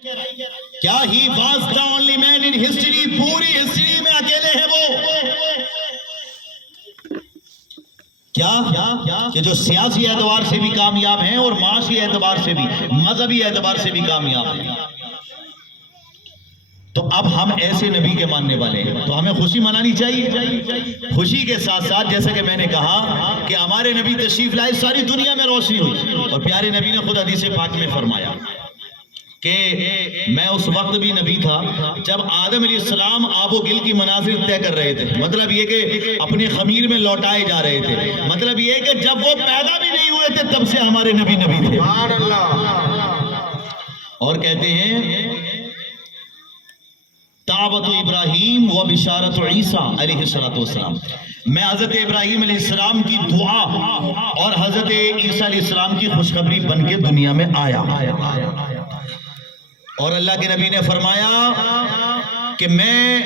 کیا he was the only man in history, پوری history میں اکیلے ہیں وہ کیا کہ جو سیاسی اعتبار سے بھی کامیاب ہیں اور معاشی اعتبار سے بھی، مذہبی اعتبار سے بھی کامیاب ہیں۔ تو اب ہم ایسے نبی کے ماننے والے ہیں تو ہمیں خوشی منانی چاہیے۔ خوشی کے ساتھ ساتھ جیسے کہ میں نے کہا کہ ہمارے نبی تشریف لائے، ساری دنیا میں روشنی ہوئی، اور پیارے نبی نے خود حدیث پاک میں فرمایا کہ میں اس وقت بھی نبی تھا جب آدم علیہ السلام آب و گل کی منازل طے کر رہے تھے، مطلب یہ کہ اپنی خمیر میں لوٹائے جا رہے تھے، مطلب یہ کہ جب وہ پیدا بھی نہیں ہوئے تھے تب سے ہمارے نبی تھے۔ اور کہتے ہیں دعوت ابراہیم و بشارت عیسیٰ علیہ السلام، میں حضرت ابراہیم علیہ السلام کی دعا اور حضرت عیسیٰ علیہ السلام کی خوشخبری بن کے دنیا میں آیا، اور اللہ کے نبی نے فرمایا کہ میں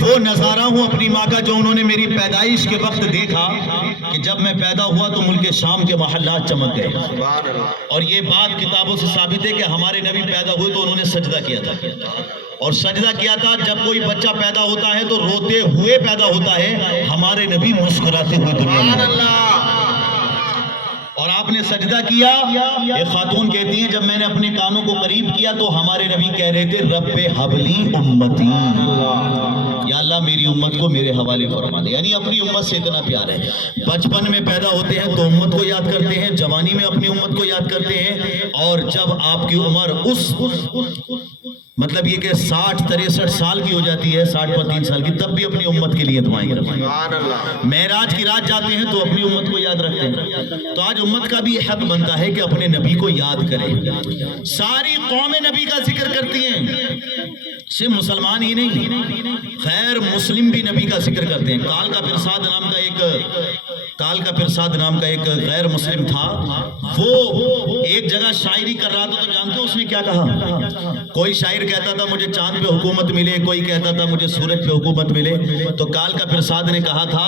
وہ نظارہ ہوں اپنی ماں کا جو انہوں نے میری پیدائش کے وقت دیکھا کہ جب میں پیدا ہوا تو ملک شام کے محلات چمک گئے، اور یہ بات کتابوں سے ثابت ہے کہ ہمارے نبی پیدا ہوئے تو انہوں نے سجدہ کیا تھا، اور سجدہ کیا تھا جب کوئی بچہ پیدا ہوتا ہے تو روتے ہوئے پیدا ہوتا ہے، ہمارے نبی مسکراتے ہوئے دنیا میں، اور آپ نے سجدہ کیا۔ ایک خاتون کہتی ہیں جب میں نے اپنے کانوں کو قریب کیا تو ہمارے نبی کہہ رہے تھے رب حبلی امتی، یا اللہ میری امت کو میرے حوالے فرما دے، یعنی اپنی امت سے اتنا پیار ہے۔ بچپن میں پیدا ہوتے ہیں تو امت کو یاد کرتے ہیں، جوانی میں اپنی امت کو یاد کرتے ہیں، اور جب آپ کی عمر مطلب یہ کہ 60-63 سال کی ہو جاتی ہے، 60 سال کی، تب بھی اپنی امت کے لیے دعائیں کرتے ہیں۔ معراج کی رات جاتے ہیں تو اپنی امت کو یاد رکھتے ہیں۔ تو آج امت کا بھی حق بنتا ہے کہ اپنے نبی کو یاد کرے۔ ساری قومیں نبی کا ذکر کرتی ہیں، صرف مسلمان ہی نہیں، غیر مسلم بھی نبی کا ذکر کرتے ہیں۔ کال کا پرساد نام کا ایک غیر مسلم تھا، وہ ایک جگہ شاعری کر رہا تھا، تو جانتے ہو اس نے کیا کہا؟ کوئی شاعر کہتا تھا مجھے چاند پہ حکومت ملے، کوئی کہتا تھا مجھے سورج پہ حکومت ملے، تو کال کا پرساد نے کہا تھا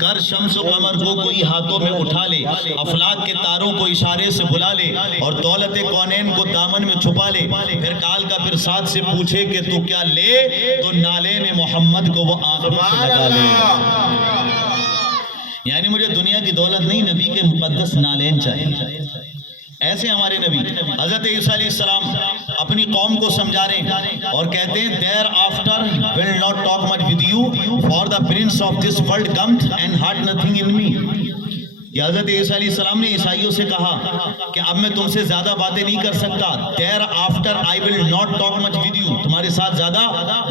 کر شمس و قمر کو کوئی ہاتھوں میں اٹھا لے، افلاک کے تاروں کو اشارے سے بلا لے، اور دولت کونین کو دامن میں چھپا لے، پھر کال کا پرساد سے پوچھے کہ تو کیا لے، تو نالین محمد کو وہ آنکھوں سے لگا لے۔ یعنی مجھے دنیا کی دولت نہیں، نبی کے مقدس نالین چاہیے۔ ایسے ہمارے نبی حضرت عیسیٰ علیہ السلام اپنی قوم کو سمجھا رہے ہیں اور کہتے ہیں دیر after will not talk much with you for the prince of this world comes and had nothing in me۔ یہ حضرت عیسیٰ علیہ السلام نے عیسائیوں سے کہا کہ اب میں تم سے زیادہ باتیں نہیں کر سکتا، دیر after I will not talk much with you، تمہارے ساتھ زیادہ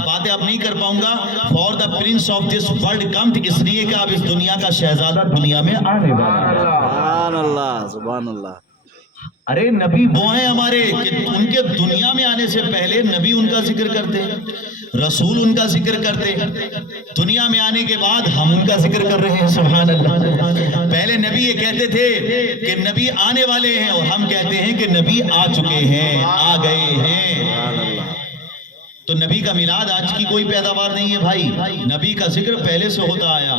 باتیں اب نہیں کر پاؤں گا، for the prince of this world comes، اس لیے کہ اب اس دنیا کا شہزادہ دنیا میں آنے والا ہے۔ سبحان اللہ، سبحان اللہ۔ ارے نبی وہ ہیں ہمارے کہ ان کے دنیا میں آنے سے پہلے نبی ان کا ذکر کرتے، رسول ان کا ذکر کرتے، دنیا میں آنے کے بعد ہم ان کا ذکر کر رہے ہیں۔ سبحان اللہ۔ پہلے نبی یہ کہتے تھے کہ نبی آنے والے ہیں، اور ہم کہتے ہیں کہ نبی آ چکے ہیں، آ گئے ہیں۔ تو نبی کا میلاد آج کی کوئی پیداوار نہیں ہے بھائی، نبی کا ذکر پہلے سے ہوتا آیا،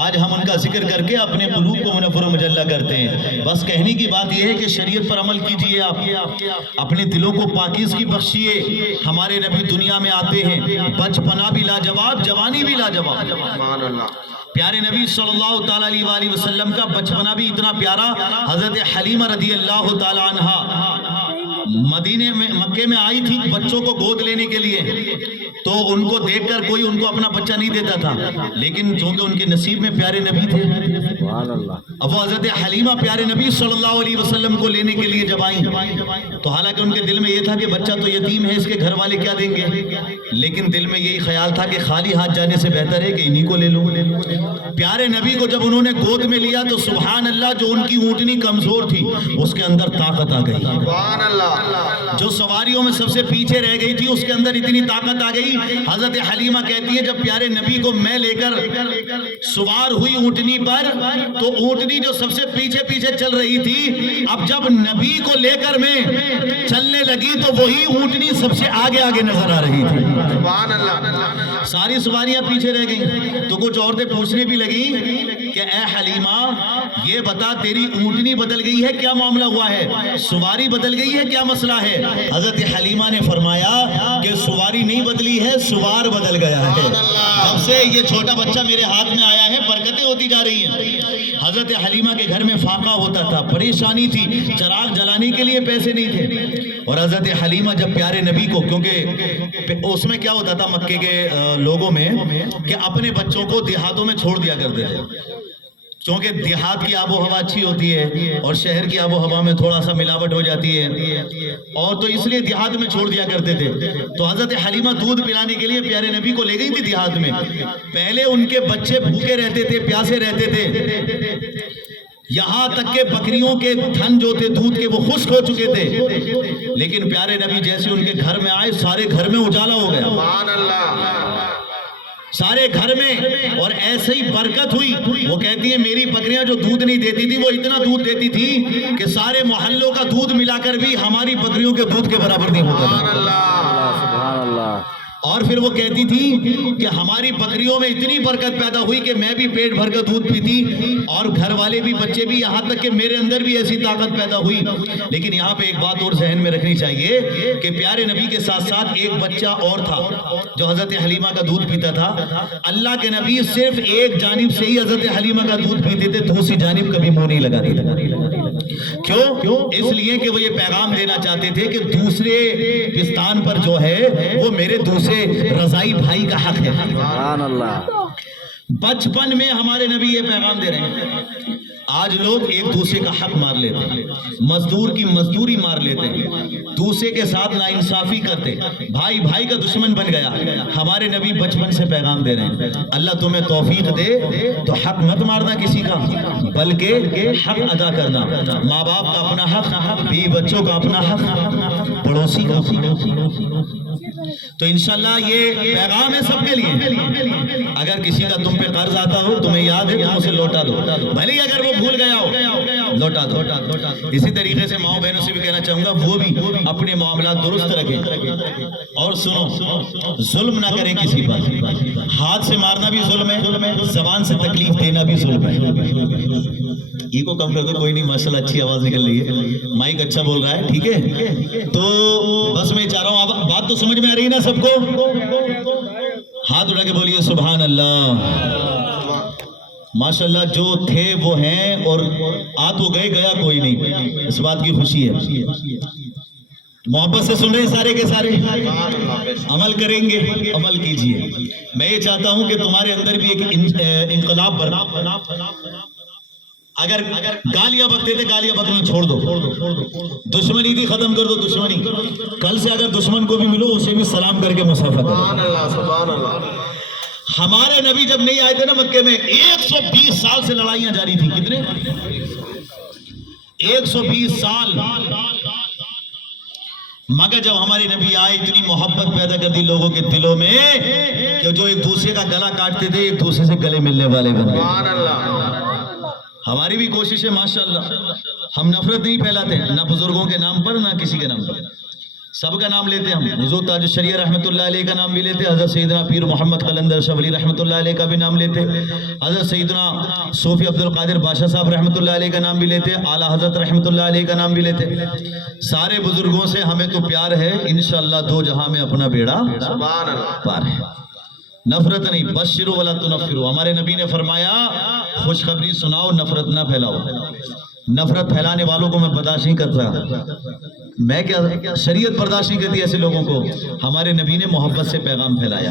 آج ہم ان کا ذکر کر کے اپنے قلوب کو منور و مجلہ کرتے ہیں۔ بس کہنے کی بات یہ ہے کہ شریعت پر عمل کیجئے، آپ اپنے دلوں کو پاکیزگی بخشیے۔ ہمارے نبی دنیا میں آتے ہیں، بچپنا بھی لاجواب، جوانی بھی لاجواب۔ پیارے نبی صلی اللہ تعالیٰ علیہ وآلہ وسلم کا بچپنا بھی اتنا پیارا، حضرت حلیمہ رضی اللہ تعالیٰ عنہا مدینے میں مکے میں آئی تھی بچوں کو گود لینے کے لیے، تو ان کو دیکھ کر کوئی ان کو اپنا بچہ نہیں دیتا تھا، لیکن چونکہ ان کے نصیب میں پیارے نبی تھے، اب وہ حضرت حلیمہ پیارے نبی صلی اللہ علیہ وسلم کو لینے کے لیے جب آئیں، تو حالانکہ ان کے دل میں یہ تھا کہ بچہ تو یتیم ہے، اس کے گھر والے کیا دیں گے، لیکن دل میں یہی خیال تھا کہ خالی ہاتھ جانے سے بہتر ہے کہ انہی کو لے لوں۔ پیارے نبی کو جب انہوں نے گود میں لیا تو سبحان اللہ، جو ان کی اونٹنی کمزور تھی اس کے اندر طاقت آ گئی، سبحان اللہ۔ جو سواریوں میں سب سے پیچھے رہ گئی تھی اس کے اندر اتنی طاقت آ گئی۔ حضرت حلیمہ کہتی ہے جب پیارے نبی کو میں لے کر سوار ہوئی اونٹنی پر، تو اونٹنی جو سب سے پیچھے پیچھے چل رہی تھی، اب جب نبی کو لے کر میں چلنے لگی تو وہی اونٹنی سب سے آگے آگے نظر آ رہی تھی، سبحان اللہ۔ ساری سواریاں پیچھے رہ گئیں، تو کچھ عورتیں پوچھنے بھی لگی کہ اے حلیمہ یہ بتا تیری اونٹنی بدل گئی ہے، کیا معاملہ ہوا ہے، سواری بدل گئی ہے، کیا مسئلہ ہے؟ حضرت حلیمہ نے فرمایا کہ سواری نہیں بدلی ہے، سوار بدل گیا ہے۔ جب سے یہ چھوٹا بچہ میرے ہاتھ میں آیا ہے برکتیں ہوتی جا رہی ہیں۔ حضرت حلیمہ کے گھر میں فاقہ ہوتا تھا، پریشانی تھی، چراغ جلانے کے لیے پیسے نہیں تھے، اور حضرت حلیمہ جب پیارے نبی کو، کیونکہ اس میں کیا ہوتا تھا مکے کے لوگوں میں کہ اپنے بچوں کو دیہاتوں میں چھوڑ دیا کرتے تھے، کیونکہ دیہات کی آب و ہوا اچھی ہوتی ہے اور شہر کی آب و ہوا میں تھوڑا سا ملاوٹ ہو جاتی ہے، اور تو اس لیے دیہات میں چھوڑ دیا کرتے تھے۔ تو حضرت حلیمہ دودھ پلانے کے لیے پیارے نبی کو لے گئی تھی دیہات میں۔ پہلے ان کے بچے بھوکے رہتے تھے، پیاسے رہتے تھے، یہاں تک کہ بکریوں کے تھن جو تھے دودھ کے وہ خشک ہو چکے تھے، لیکن پیارے نبی جیسے ان کے گھر میں آئے سارے گھر میں اجالا ہو گیا، سارے گھر میں، اور ایسے ہی برکت ہوئی۔ وہ کہتی ہیں میری بکریاں جو دودھ نہیں دیتی تھی وہ اتنا دودھ دیتی تھی کہ سارے محلوں کا دودھ ملا کر بھی ہماری بکریوں کے دودھ کے برابر نہیں ہوتا تھا۔ سبحان اللہ۔ اور پھر وہ کہتی تھی کہ ہماری بکریوں میں اتنی برکت پیدا ہوئی کہ میں بھی پیٹ بھر کر دودھ پیتی، اور گھر والے بھی، بچے بھی، یہاں تک کہ میرے اندر بھی ایسی طاقت پیدا ہوئی۔ لیکن یہاں پہ ایک بات اور ذہن میں رکھنی چاہیے کہ پیارے نبی کے ساتھ ساتھ ایک بچہ اور تھا جو حضرت حلیمہ کا دودھ پیتا تھا۔ اللہ کے نبی صرف ایک جانب سے ہی حضرت حلیمہ کا دودھ پیتے تھے، دوسری جانب کبھی منہ نہیں لگاتے تھے۔ کیوں؟ اس لیے کہ وہ یہ پیغام دینا چاہتے تھے کہ دوسرے پستان پر جو ہے وہ میرے دوسرے رضائی بھائی کا حق ہے۔ سبحان اللہ۔ بچپن میں ہمارے نبی یہ پیغام دے رہے ہیں۔ آج لوگ ایک دوسرے کا حق مار لیتے ہیں، مزدور کی مزدوری مار لیتے ہیں، دوسرے کے ساتھ ناانصافی کرتے، بھائی بھائی کا دشمن بن گیا۔ ہمارے نبی بچپن سے پیغام دے رہے ہیں، اللہ تمہیں توفیق دے تو حق مت مارنا کسی کا، بلکہ حق ادا کرنا، ماں باپ کا اپنا حق، بیوی بچوں کا اپنا حق، پڑوسی کا۔ تو انشاءاللہ یہ پیغام ہے سب کے لیے۔ اگر کسی کا تم پہ قرض آتا ہو، تمہیں یاد ہے، تم اسے لوٹا دو، بھلے ہی اگر وہ بھول گیا ہو، لوٹا دو۔ اسی طریقے سے ماؤں بہنوں سے بھی کہنا چاہوں گا وہ بھی اپنے معاملات درست رکھیں، اور سنو، ظلم نہ کریں کسی پر۔ ہاتھ سے مارنا بھی ظلم ہے، زبان سے تکلیف دینا بھی ظلم ہے۔ ای کو کم کر دو، کوئی نہیں، ماشاءاللہ اچھی آواز نکل رہی ہے، مائک اچھا بول رہا ہے، ٹھیک ہے۔ تو بس میں چاہ رہا ہوں، اب بات تو سمجھ میں آ رہی ہے نا سب کو؟ ہاتھ اٹھا کے بولیے سبحان اللہ۔ ماشاءاللہ جو تھے وہ ہیں، اور آ تو گیا کوئی نہیں، اس بات کی خوشی ہے۔ محبت سے سن رہے ہیں سارے کے سارے؟ عمل کریں گے، عمل کیجئے۔ میں یہ چاہتا ہوں کہ تمہارے اندر بھی ایک انقلاب بنا۔ اگر گالیاں بکتے تھے، گالیاں بکنا چھوڑ دو، دشمنی تھی ختم کر دو دشمنی۔ کل سے اگر دشمن کو بھی ملو اسے بھی سلام کر کے مصافحہ کرو۔ ہمارے نبی جب نہیں آئے تھے نا مکے میں، 120 سال سے لڑائیاں جاری تھی۔ کتنے؟ 120 سال۔ مگر جب ہمارے نبی آئے اتنی محبت پیدا کر دی لوگوں کے دلوں میں کہ جو ایک دوسرے کا گلا کاٹتے تھے ایک دوسرے سے گلے ملنے والے بن گئے۔ ہماری بھی کوشش ہے ماشاءاللہ، ہم نفرت نہیں پھیلاتے، نہ بزرگوں کے نام پر نہ کسی کے نام پر، سب کا نام لیتے ہم۔ حضور تاج الشریعہ رحمۃ اللہ علیہ کا نام بھی لیتے، حضرت سیدنا پیر محمد قلندر شاہ ولی رحمۃ اللہ علیہ کا بھی نام لیتے، حضرت سیدنا صوفی عبد القادر بادشاہ صاحب رحمۃ اللہ علیہ کا نام بھی لیتے، اعلیٰ حضرت رحمۃ اللہ علیہ کا نام بھی لیتے۔ سارے بزرگوں سے ہمیں تو پیار ہے، انشاءاللہ دو جہاں میں اپنا بیڑا پار ہے۔ نفرت نہیں، بشروا ولا تنفروا۔ ہمارے نبی نے فرمایا خوشخبری سناؤ، نفرت نہ پھیلاؤ۔ نفرت پھیلانے والوں کو میں برداشت نہیں کرتا، میں کیا شریعت برداشت نہیں کرتی ایسے لوگوں کو۔ ہمارے نبی نے محبت سے پیغام پھیلایا،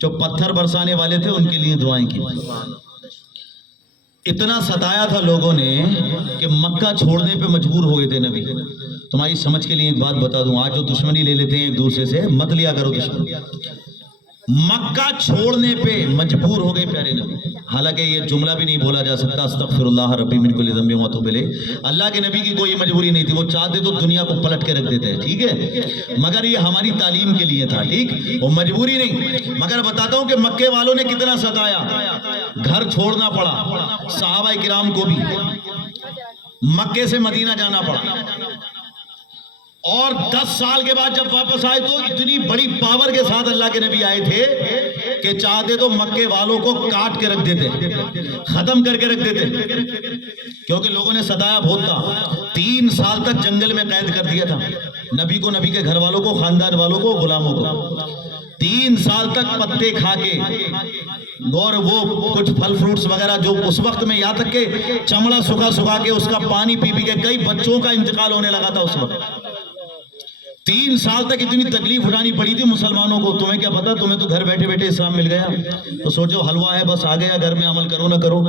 جو پتھر برسانے والے تھے ان کے لیے دعائیں کی۔ اتنا ستایا تھا لوگوں نے کہ مکہ چھوڑنے پہ مجبور ہو گئے تھے نبی۔ تمہاری سمجھ کے لیے ایک بات بتا دوں، آج جو دشمنی لے لیتے ہیں ایک دوسرے سے، مت لیا کرو دشمنی۔ مکہ چھوڑنے پہ مجبور ہو گئے پیارے نبی۔ حالانکہ یہ جملہ بھی نہیں بولا جا سکتا استغفر اللہ ربی من کل ذنب واتوب الیہ۔ اللہ کے نبی کی کوئی مجبوری نہیں تھی، وہ چاہتے تو دنیا کو پلٹ کے رکھ دیتے، ٹھیک ہے، مگر یہ ہماری تعلیم کے لیے تھا، ٹھیک، وہ مجبوری نہیں۔ مگر بتاتا ہوں کہ مکے والوں نے کتنا ستایا، گھر چھوڑنا پڑا، صحابہ کرام کو بھی مکے سے مدینہ جانا پڑا، اور 10 سال کے بعد جب واپس آئے تو اتنی بڑی پاور کے ساتھ اللہ کے نبی آئے تھے کہ چاہتے تو مکے والوں کو کاٹ کے رکھ دیتے، ختم کر کے رکھ دیتے، کیونکہ لوگوں نے ستایا بہت تھا۔ 3 سال تک جنگل میں قید کر دیا تھا۔ نبی کو, نبی کے گھر والوں کو, خاندان والوں کو, غلاموں کو. 3 سال تک پتے کھا کے اور وہ کچھ پھل فروٹس وغیرہ جو اس وقت میں, یہاں تک کہ چمڑا سکھا کے اس کا پانی پی کے کئی بچوں کا انتقال ہونے لگا تھا اس وقت. 3 سال تک اتنی تکلیف اٹھانی پڑی تھی مسلمانوں کو. تمہیں کیا پتا, تمہیں تو گھر بیٹھے بیٹھے اسلام مل گیا تو سوچو حلوہ ہے بس آ گیا, گھر میں عمل کرو نہ کرو.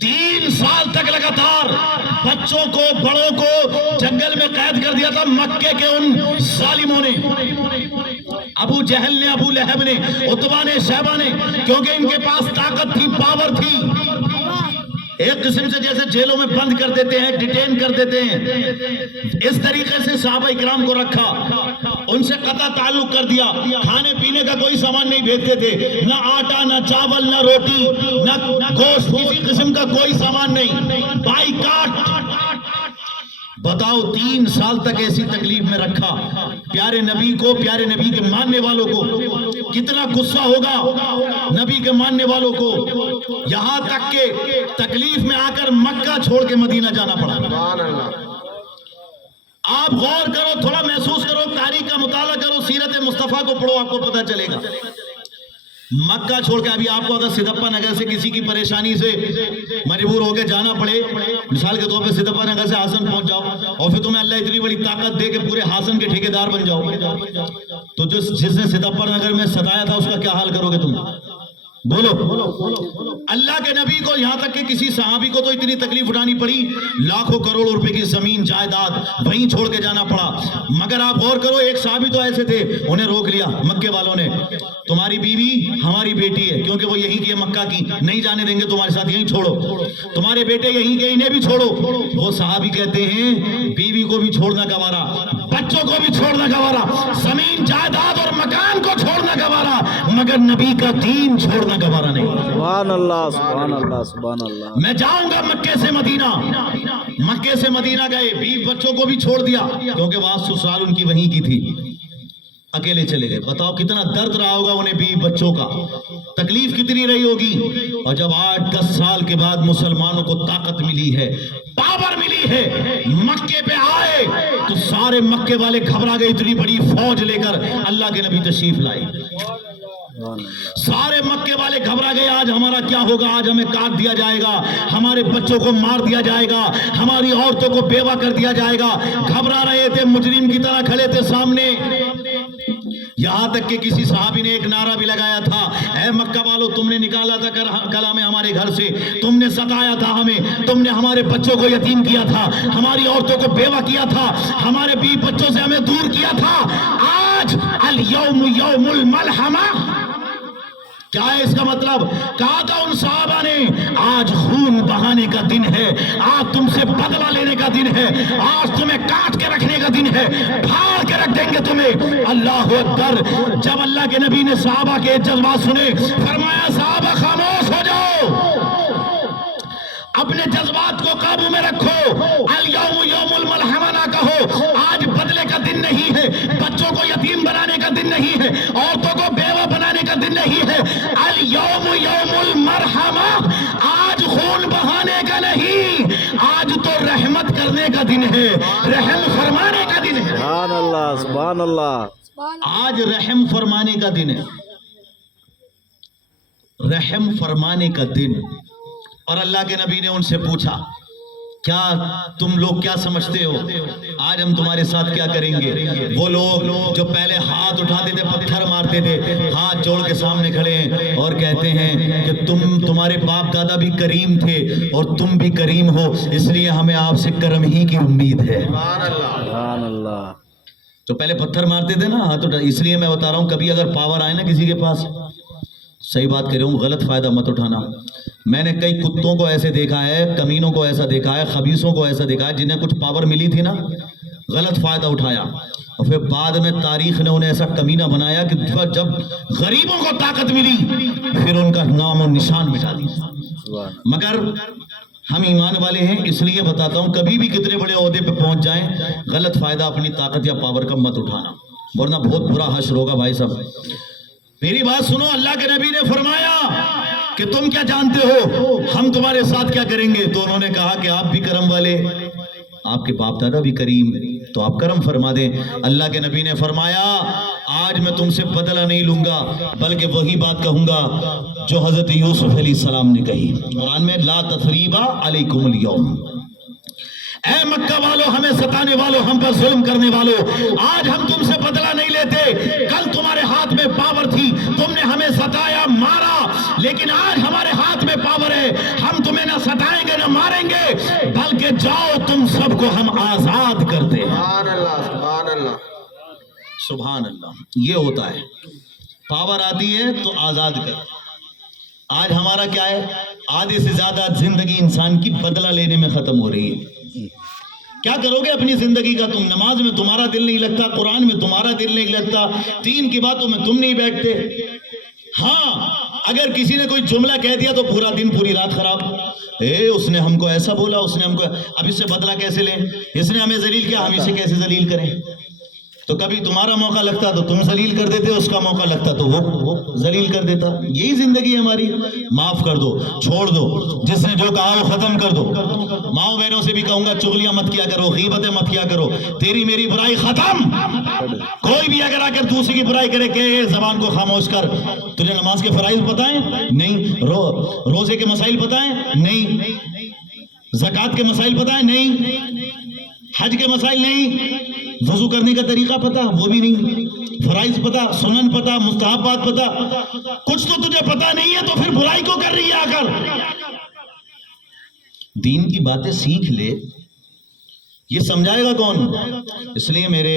3 سال تک لگاتار بچوں کو, بڑوں کو جنگل میں قید کر دیا تھا مکے کے ان ظالموں نے, ابو جہل نے, ابو لہب نے, عتبہ نے, شیبہ نے, کیونکہ ان کے پاس طاقت تھی, پاور تھی. ایک قسم سے جیسے جیلوں میں بند کر دیتے ہیں, ڈیٹین کر دیتے ہیں, اس طریقے سے صحابہ اکرام کو رکھا, ان سے قطع تعلق کر دیا. کھانے پینے کا کوئی سامان نہیں بھیجتے تھے, نہ آٹا, نہ چاول, نہ روٹی, نہ گوشت, کسی قسم کا کوئی سامان نہیں, بائیکاٹ. بتاؤ 3 سال تک ایسی تکلیف میں رکھا. پیارے نبی کو, پیارے نبی کے ماننے والوں کو کتنا غصہ ہوگا, نبی کے ماننے والوں کو, یہاں تک کہ تکلیف میں آ کر مکہ چھوڑ کے مدینہ جانا پڑا. آپ غور کرو, تھوڑا محسوس کرو, تاریخ کا مطالعہ کرو, سیرت مصطفیٰ کو پڑھو, آپ کو پتہ چلے گا. مکہ چھوڑ کے, ابھی آپ کو اگر سدپا نگر سے کسی کی پریشانی سے مجبور ہو کے جانا پڑے, مثال کے طور پہ سدپا نگر سے ہاسن پہنچ جاؤ, اور پھر تمہیں اللہ اتنی بڑی طاقت دے کہ پورے ہاسن کے ٹھیکیدار بن جاؤ, تو جس نے سدپا نگر میں ستایا تھا اس کا کیا حال کرو گے تم؟ بولو. اللہ کے نبی کو, یہاں تک کہ کسی صحابی کو تو اتنی تکلیف اٹھانی پڑی, لاکھوں کروڑوں روپے کی زمین جائیداد وہیں چھوڑ کے جانا پڑا. مگر آپ غور کرو, ایک صحابی تو ایسے تھے, انہیں روک لیا مکے والوں نے, تمہاری بیوی ہماری بیٹی ہے, کیونکہ وہ یہیں کی ہے مکہ کی, نہیں جانے دیں گے تمہارے ساتھ, یہیں چھوڑو. تمہارے بیٹے یہیں کے, انہیں بھی چھوڑو. وہ صحابی کہتے ہیں بیوی کو بھی چھوڑنا گوارا, بچوں کو بھی چھوڑنا گوارا, زمین جائیداد اور مکان کو چھوڑنا گوارا, مگر نبی کا دین چھوڑنا گوارا نہیں. سبحان اللہ, سبحان اللہ, سبحان اللہ. میں جاؤں گا مکے سے مدینہ. مکے سے مدینہ گئے, بیوی بچوں کو بھی چھوڑ دیا, کیونکہ وہاں سسرال ان کی وہیں کی تھی, اکیلے چلے گئے. بتاؤ کتنا درد رہا ہوگا انہیں, بیوی بچوں کا تکلیف کتنی رہی ہوگی. اور جب 8-10 سال کے بعد مسلمانوں کو طاقت ملی ہے, پاور ملی ہے, مکے پہ آئے تو سارے مکے والے گھبرا گئے. اتنی بڑی فوج لے کر اللہ کے نبی تشریف لائے, سارے مکے والے گھبرا گئے. آج ہمارا کیا ہوگا, آج ہمیں کاٹ دیا جائے گا, ہمارے بچوں کو مار دیا جائے گا, ہماری عورتوں کو بیوہ کر دیا جائے گا. گھبرا رہے تھے, مجرم کی طرح کھڑے تھے سامنے. یہاں تک کہ کسی صحابی نے ایک نعرہ بھی لگایا تھا, اے مکہ والو, تم نے نکالا تھا کلام ہمارے گھر سے, تم نے ستایا تھا ہمیں, تم نے ہمارے بچوں کو یتیم کیا تھا, ہماری عورتوں کو بیوہ کیا تھا, ہمارے بیوی بچوں سے ہمیں دور کیا تھا. آج الیوم یوم الملحمہ, کیا ہے اس کا مطلب؟ کہا تھا ان صحابہ نے, آج خون بہانے کا دن ہے, آج تم سے بدلہ لینے کا دن ہے, آج تمہیں کاٹ کے رکھنے کا دن ہے, پھاڑ کے رکھ دیں گے تمہیں. اللہ اکبر. جب اللہ کے نبی نے صحابہ کے جذبات سنے, فرمایا صحابہ خاموش ہو جاؤ, اپنے جذبات کو قابو میں رکھو. الیوم یوم الملحمہ نہ کہو, آج بدلے کا دن نہیں ہے, بچوں کو یتیم بنانے کا دن نہیں ہے, عورتوں کو بیوہ بنانے کا دن نہیں ہے. الیوم یوم المرحمہ, آج خون بہانے کا نہیں, آج تو رحمت کرنے کا دن ہے, رحم فرمانے کا دن ہے. سبحان اللہ, سبحان اللہ. آج رحم فرمانے کا دن ہے, رحم فرمانے کا دن. اور اللہ کے نبی نے ان سے پوچھا, کیا تم لوگ کیا سمجھتے ہو, آج ہم تمہارے ساتھ کیا کریں گے؟ وہ لوگ جو پہلے ہاتھ اٹھاتے تھے, پتھر مارتے تھے, ہاتھ جوڑ کے سامنے کھڑے ہیں اور کہتے ہیں کہ تمہارے باپ دادا بھی کریم تھے اور تم بھی کریم ہو, اس لیے ہمیں آپ سے کرم ہی کی امید ہے. سبحان اللہ. تو پہلے پتھر مارتے تھے نا, ہاتھ اٹھا. اس لیے میں بتا رہا ہوں, کبھی اگر پاور آئے نا کسی کے پاس, صحیح بات کہہ رہا ہوں, غلط فائدہ مت اٹھانا. میں نے کئی کتوں کو ایسے دیکھا ہے, کمینوں کو ایسا دیکھا ہے, خبیثوں کو ایسا دیکھا ہے, جنہیں کچھ پاور ملی تھی نا, غلط فائدہ اٹھایا, اور پھر بعد میں تاریخ نے انہیں ایسا کمینہ بنایا کہ جب غریبوں کو طاقت ملی پھر ان کا نام و نشان مٹا دیا. مگر ہم ایمان والے ہیں, اس لیے بتاتا ہوں, کبھی بھی کتنے بڑے عہدے پہ پہنچ جائیں, غلط فائدہ اپنی طاقت یا پاور کا مت اٹھانا, ورنہ بہت برا حشر ہوگا بھائی صاحب. میری بات سنو, اللہ کے نبی نے فرمایا کہ تم کیا جانتے ہو ہم تمہارے ساتھ کیا کریں گے؟ تو انہوں نے کہا کہ آپ بھی کرم والے, آپ کے باپ دادا بھی کریم, تو آپ کرم فرما دیں. اللہ کے نبی نے فرمایا آج میں تم سے بدلہ نہیں لوں گا بلکہ وہی بات کہوں گا جو حضرت یوسف علیہ السلام نے کہی. قرآن میں لا تثریبا علیکم اليوم، اے مکہ والو، ہمیں ستانے والو، ہم پر ظلم کرنے والو، آج ہم تم سے بدلہ نہیں لیتے. کل تمہارے ہاتھ میں پاور تھی، تم نے ہمیں ستایا مارا، لیکن آج ہمارے ہاتھ میں پاور ہے، ہم تمہیں نہ ستائیں گے نہ ماریں گے، بلکہ جاؤ تم سب کو ہم آزاد کرتے ہیں. سبحان اللہ سبحان اللہ. سبحان اللہ. یہ ہوتا ہے، پاور آتی ہے تو آزاد کر. آج ہمارا کیا ہے، آدھے سے زیادہ زندگی انسان کی بدلہ لینے میں ختم ہو رہی ہے. کیا کرو گے اپنی زندگی کا؟ تم نماز میں تمہارا دل نہیں لگتا، قرآن میں تمہارا دل نہیں لگتا، دین کی باتوں میں تم نہیں بیٹھتے. ہاں اگر کسی نے کوئی جملہ کہہ دیا تو پورا دن پوری رات خراب. اس نے ہم کو ایسا بولا، اس نے ہم کو، اب اس سے بدلہ کیسے لیں، اس نے ہمیں ذلیل کیا، ہم اسے کیسے ذلیل کریں. تو کبھی تمہارا موقع لگتا تو تم ذلیل کر دیتے، اس کا موقع لگتا تو وہ ذلیل کر دیتا. یہی زندگی ہے ہماری. معاف کر دو، چھوڑ دو، جس نے جو کہا وہ ختم کر دو. ماؤں بہنوں سے بھی کہوں گا چغلیاں مت کیا کرو، غیبتیں مت کیا کرو، تیری میری برائی ختم. کوئی بھی اگر آ کر دوسرے کی برائی کرے کہ زبان کو خاموش کر، تجھے نماز کے فرائض پتہ ہیں؟ نہیں. روزے کے مسائل پتہ ہیں؟ نہیں. زکوٰۃ کے مسائل پتہ ہیں؟ نہیں. حج کے مسائل نہیں. وضو کرنے کا طریقہ پتہ؟ وہ بھی نہیں. فرائض پتہ، سنن پتہ، مستحبات پتہ، کچھ تو تجھے پتہ نہیں ہے، تو پھر برائی کو کر رہی ہے آ کر. دین کی باتیں سیکھ لے، یہ سمجھائے گا کون؟ اس لیے میرے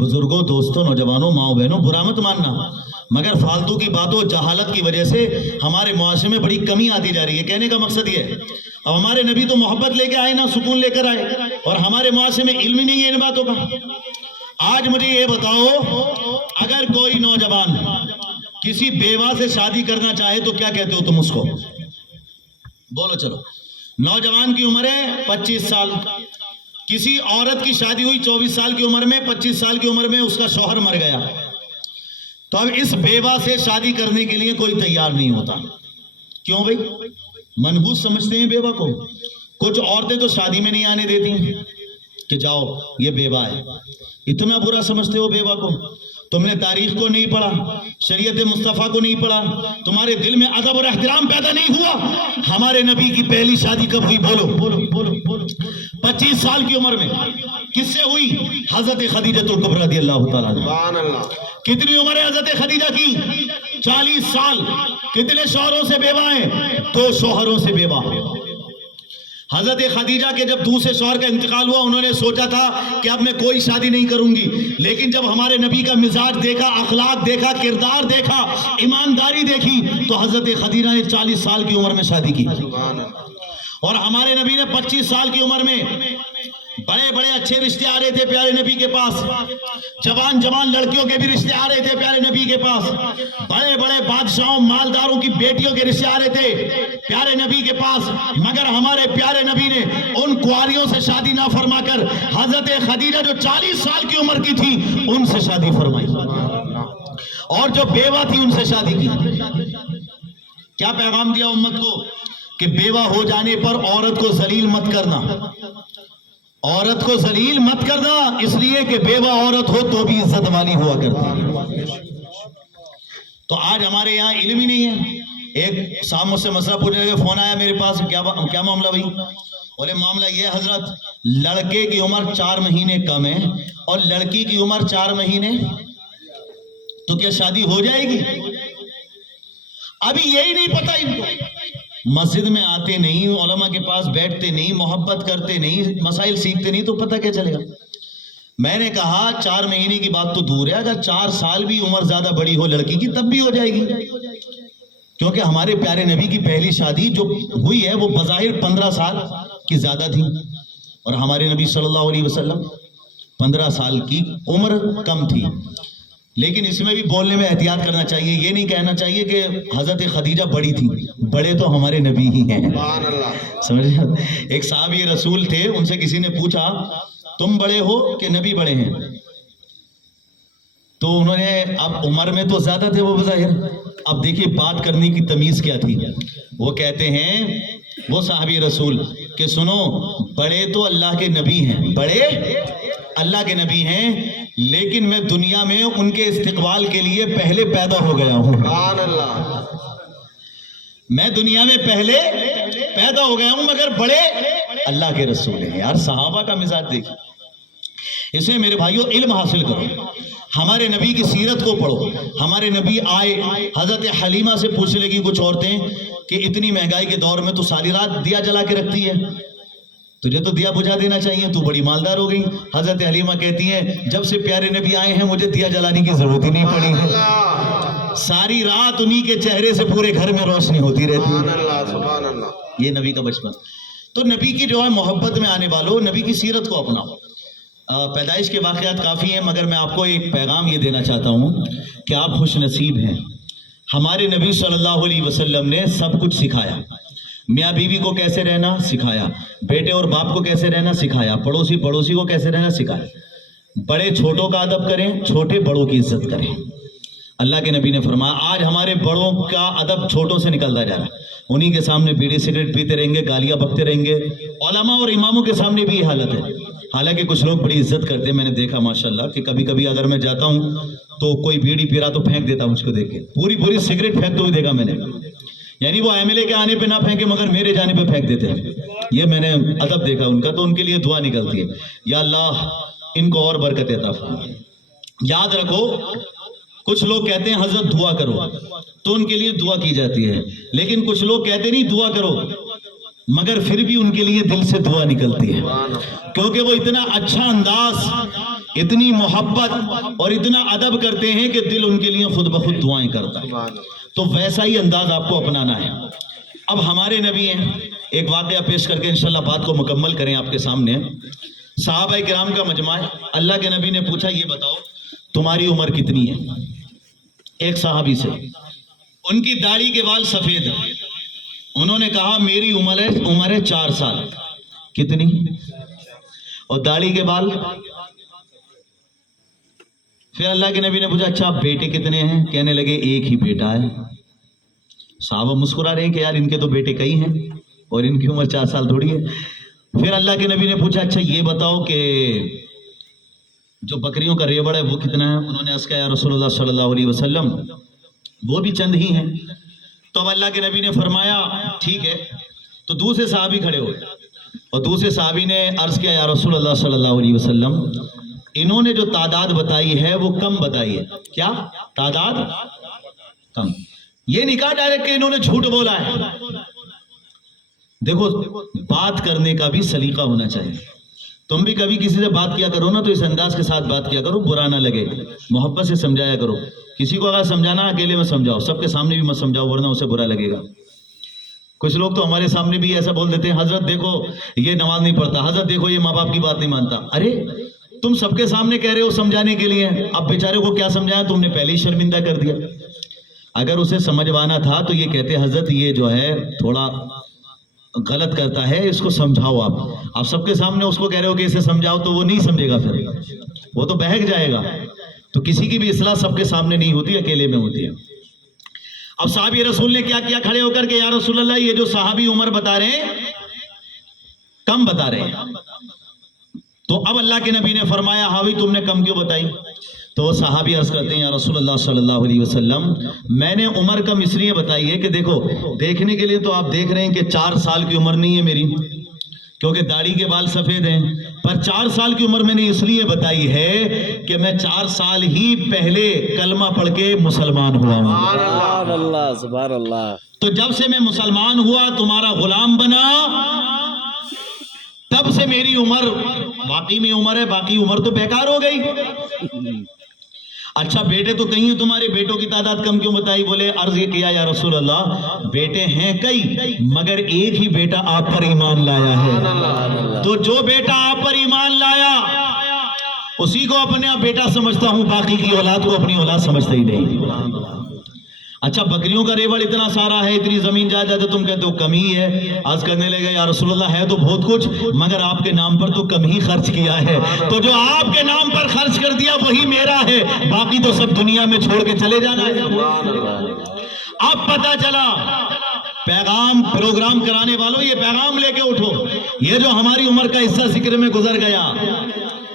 بزرگوں، دوستوں، نوجوانوں، ماؤں بہنوں، برا مت ماننا، مگر فالتو کی باتوں، جہالت کی وجہ سے ہمارے معاشرے میں بڑی کمی آتی جا رہی ہے. کہنے کا مقصد یہ ہے، اب ہمارے نبی تو محبت لے کے آئے نا، سکون لے کر آئے، اور ہمارے معاشرے میں علم ہی نہیں ہے ان باتوں کا. آج مجھے یہ بتاؤ، اگر کوئی نوجوان کسی بیوہ سے شادی کرنا چاہے تو کیا کہتے ہو تم اس کو؟ بولو چلو. نوجوان کی عمر ہے 25 سال، کسی عورت کی شادی ہوئی 24 سال کی عمر میں، 25 سال کی عمر میں اس کا شوہر مر گیا، تو اب اس بیوہ سے شادی کرنے کے لیے کوئی تیار نہیں ہوتا. کیوں بھائی؟ منحوس سمجھتے ہیں بیوہ کو. کچھ عورتیں تو شادی میں نہیں آنے دیتی کہ جاؤ یہ بیوہ ہے. اتنا برا سمجھتے ہو بیوہ کو. تم نے تاریخ کو نہیں پڑھا، شریعت مصطفیٰ کو نہیں پڑھا، تمہارے دل میں ادب اور احترام پیدا نہیں ہوا. ہمارے نبی کی پہلی شادی کب ہوئی؟ بولو. 25 سال کی عمر میں. کس سے ہوئی؟ حضرت خدیجہ الکبریٰ رضی اللہ تعالیٰ عنہا. سبحان اللہ. کتنی عمر ہے حضرت خدیجہ کی؟ 40 سال. کتنے شوہروں سے بیوہ ہیں؟ 2 شوہروں سے بیوہ. حضرت خدیجہ کے جب دوسرے شوہر کا انتقال ہوا، انہوں نے سوچا تھا کہ اب میں کوئی شادی نہیں کروں گی، لیکن جب ہمارے نبی کا مزاج دیکھا، اخلاق دیکھا، کردار دیکھا، ایمانداری دیکھی، تو حضرت خدیجہ نے 40 سال کی عمر میں شادی کی. سبحان اللہ. اور ہمارے نبی نے 25 سال کی عمر میں بڑے بڑے اچھے رشتے آ رہے تھے پیارے نبی کے پاس. جوان لڑکیوں کے بھی رشتے آ رہے تھے پیارے نبی کے پاس. بڑے بڑے بادشاہوں، مالداروں کی بیٹیوں کے رشتے آ رہے تھے پیارے نبی کے پاس. مگر ہمارے پیارے نبی نے ان کنواریوں سے شادی نہ فرما کر حضرت خدیجہ جو 40 سال کی عمر کی تھی ان سے شادی فرمائی، اور جو بیوہ تھی ان سے شادی کی. کیا پیغام دیا امت کو؟ کہ بیوہ ہو جانے پر عورت کو ذلیل مت کرنا. عورت کو ذلیل مت کرنا، اس لیے کہ بیوہ عورت ہو تو بھی عزت والی ہوا کرتی. تو آج ہمارے یہاں علم ہی نہیں ہے. ایک صاحب مجھ سے مسئلہ پوچھنے لگے، فون آیا میرے پاس، کیا معاملہ بھائی؟ بولے معاملہ یہ حضرت، لڑکے کی عمر 4 مہینے کم ہے اور لڑکی کی عمر 4 مہینے، تو کیا شادی ہو جائے گی؟ ابھی یہی نہیں پتا ان کو. مسجد میں آتے نہیں، علماء کے پاس بیٹھتے نہیں، محبت کرتے نہیں، مسائل سیکھتے نہیں، تو پتہ کیا چلے گا؟ میں نے کہا 4 مہینے کی بات تو دور ہے، اگر 4 سال بھی عمر زیادہ بڑی ہو لڑکی کی تب بھی ہو جائے گی. کیونکہ ہمارے پیارے نبی کی پہلی شادی جو ہوئی ہے وہ بظاہر 15 سال کی زیادہ تھی، اور ہمارے نبی صلی اللہ علیہ وسلم 15 سال کی عمر کم تھی. لیکن اس میں بھی بولنے میں احتیاط کرنا چاہیے. یہ نہیں کہنا چاہیے کہ حضرت خدیجہ بڑی تھی، بڑے تو ہمارے نبی ہی ہیں. سبحان اللہ. سمجھے؟ ایک صحابی رسول تھے، ان سے کسی نے پوچھا تم بڑے ہو کہ نبی بڑے ہیں؟ تو انہوں نے، اب عمر میں تو زیادہ تھے وہ بظاہر، اب دیکھیے بات کرنے کی تمیز کیا تھی. وہ کہتے ہیں، وہ صحابی رسول، کہ سنو، بڑے تو اللہ کے نبی ہیں، بڑے اللہ کے نبی ہیں لیکن میں دنیا میں ان کے استقبال کے لیے پہلے پیدا ہو گیا ہوں. سبحان اللہ. میں دنیا میں پہلے پیدا ہو گیا ہوں مگر بڑے اللہ کے رسول ہیں. یار صحابہ کا مزاج دیکھیں. اس میں میرے بھائیوں علم حاصل کرو, ہمارے نبی کی سیرت کو پڑھو. ہمارے نبی آئے, حضرت حلیمہ سے پوچھنے لگی کچھ عورتیں کہ اتنی مہنگائی کے دور میں تو ساری رات دیا جلا کے رکھتی ہے, تجھے تو دیا بجھا دینا چاہیے, تو بڑی مالدار ہو گئی. حضرت حلیمہ کہتی ہیں جب سے پیارے نبی آئے ہیں مجھے دیا جلانے کی ضرورت ہی نہیں پڑی ہے, ساری رات انہی کے چہرے سے پورے گھر میں روشنی ہوتی رہتی سبحان ہے. اللہ. سبحان اللہ. یہ نبی کا بچپن. تو نبی کی جو ہے محبت میں آنے والوں, نبی کی سیرت کو اپناؤ. پیدائش کے واقعات کافی ہیں مگر میں آپ کو ایک پیغام یہ دینا چاہتا ہوں کہ آپ خوش نصیب ہیں. ہمارے نبی صلی اللہ علیہ وسلم نے سب کچھ سکھایا. میاں بیوی کو کیسے رہنا سکھایا, بیٹے اور باپ کو کیسے رہنا سکھایا, پڑوسی کو کیسے رہنا سکھایا. بڑے چھوٹوں کا ادب کریں, چھوٹے بڑوں کی عزت کریں. اللہ کے نبی نے فرمایا آج ہمارے بڑوں کا ادب چھوٹوں سے نکلتا جا رہا ہے. انہی کے سامنے بیڑی سگریٹ پیتے رہیں گے, گالیاں بکتے رہیں گے. علماء اور اماموں کے سامنے بھی یہ حالت ہے. حالانکہ کچھ لوگ بڑی عزت کرتے ہیں, میں نے دیکھا ماشاءاللہ کہ کبھی کبھی اگر میں جاتا ہوں تو کوئی بیڑی پی رہا تو پھینک دیتا مجھ کو دیکھ کے, پوری سگریٹ پھینکتے ہوئے دیکھا میں نے. یعنی وہ ایم ایل اے کے آنے پہ نہ پھینکے مگر میرے جانے پہ پھینک دیتے ہیں. یہ میں نے ادب دیکھا ان کا, تو ان کے لیے دعا نکلتی ہے یا اللہ ان کو اور برکت عطا فرما. یاد رکھو کچھ لوگ کہتے ہیں حضرت دعا کرو تو ان کے لیے دعا کی جاتی ہے, لیکن کچھ لوگ کہتے نہیں دعا کرو مگر پھر بھی ان کے لیے دل سے دعا نکلتی ہے, کیونکہ وہ اتنا اچھا انداز, اتنی محبت اور اتنا ادب کرتے ہیں کہ دل ان کے لیے خود بخود دعائیں کرتا ہے. تو ویسا ہی انداز آپ کو اپنانا ہے. اب ہمارے نبی ہیں, ایک واقعہ پیش کر کے انشاءاللہ بات کو مکمل کریں آپ کے سامنے. صحابہ کرام کا مجمع ہے. اللہ کے نبی نے پوچھا یہ بتاؤ تمہاری عمر کتنی ہے. ایک صحابی سے, ان کی داڑھی کے بال سفید ہیں. انہوں نے کہا میری عمر ہے 4 سال. کتنی؟ اور داڑھی کے بال. پھر اللہ کے نبی نے پوچھا اچھا بیٹے کتنے ہیں؟ کہنے لگے ایک ہی بیٹا ہے. صحابہ مسکرا رہے ہیں کہ یار ان کے تو بیٹے کئی ہیں اور ان کی عمر 4 سال تھوڑی ہے. پھر اللہ کے نبی نے پوچھا اچھا یہ بتاؤ کہ جو بکریوں کا ریوڑ ہے وہ کتنا ہے؟ انہوں نے عرض کیا یا رسول اللہ صلی اللہ علیہ وسلم وہ بھی چند ہی ہیں. تو اب اللہ کے نبی نے فرمایا ٹھیک ہے. تو دوسرے صحابی کھڑے ہوئے اور دوسرے صحابی نے عرض کیا یا رسول اللہ صلی اللہ علیہ وسلم انہوں نے جو تعداد بتائی ہے وہ کم بتائی ہے. کیا تعداد کم؟ یہ نہیں کہا ڈائریکٹ کہ انہوں نے جھوٹ بولا ہے. دیکھو بات کرنے کا بھی سلیقہ ہونا چاہیے. تم بھی کبھی کسی سے بات کیا کرو نا تو اس انداز کے ساتھ بات کیا کرو, برا نہ لگے, محبت سے سمجھایا کرو. کسی کو اگر سمجھانا اکیلے میں سمجھاؤ, سب کے سامنے بھی مت سمجھاؤ ورنہ اسے برا لگے گا. کچھ لوگ تو ہمارے سامنے بھی ایسا بول دیتے ہیں حضرت دیکھو یہ نماز نہیں پڑھتا, حضرت دیکھو یہ ماں باپ کی بات نہیں مانتا. ارے تم سب کے سامنے کہہ رہے ہو سمجھانے کے لیے, اب بیچارے کو کیا سمجھایا, تم نے پہلے ہی شرمندہ کر دیا. اگر اسے سمجھوانا تھا تو یہ کہتے حضرت یہ جو ہے تھوڑا غلط کرتا ہے, اس کو سمجھاؤ. آپ سب کے سامنے اس کو کہہ رہے ہو کہ اسے سمجھاؤ تو وہ نہیں سمجھے گا, پھر وہ تو بہک جائے گا. تو کسی کی بھی اصلاح سب کے سامنے نہیں ہوتی, اکیلے میں ہوتی ہے. اب صحابی رسول نے کیا کیا کھڑے ہو کر کے یا رسول اللہ یہ جو صحابی عمر بتا رہے ہیں کم بتا رہے ہیں. تو اب اللہ کے نبی نے فرمایا ہاں بھائی تم نے کم کیوں بتائی؟ تو وہ صحابی عرض کرتے ہیں یا رسول اللہ صلی اللہ علیہ وسلم میں نے عمر کم اس لیے بتائی ہے کہ دیکھو دیکھنے کے لیے تو آپ دیکھ رہے ہیں کہ 4 سال کی عمر نہیں ہے میری, کیونکہ داڑھی کے بال سفید ہیں, پر 4 سال کی عمر میں نے اس لیے بتائی ہے کہ میں 4 سال ہی پہلے کلمہ پڑھ کے مسلمان ہوا ہوں. سبحان اللہ سبحان اللہ. تو جب سے میں مسلمان ہوا تمہارا غلام بنا تب سے میری عمر واقعی میں عمر ہے, باقی عمر تو بیکار ہو گئی. اچھا بیٹے تو کہیں ہیں تمہارے, بیٹوں کی تعداد کم کیوں بتائی؟ بولے عرض یہ کیا یا رسول اللہ بیٹے ہیں کئی مگر ایک ہی بیٹا آپ پر ایمان لایا ہے, تو جو بیٹا آپ پر ایمان لایا اسی کو اپنے بیٹا سمجھتا ہوں, باقی کی اولاد کو اپنی اولاد سمجھتا ہی نہیں. اچھا بکریوں کا ریوڑ اتنا سارا ہے, اتنی زمین جائیداد ہے, تم کہتے ہو کم ہی ہے. عرض کرنے لگے یا رسول اللہ ہے تو بہت کچھ مگر آپ کے نام پر تو کم ہی خرچ کیا ہے, تو جو آپ کے نام پر خرچ کر دیا وہی میرا ہے, باقی تو سب دنیا میں چھوڑ کے چلے جانا ہے. اب پتہ چلا پیغام پروگرام کرانے والوں یہ پیغام لے کے اٹھو, یہ جو ہماری عمر کا حصہ ذکر میں گزر گیا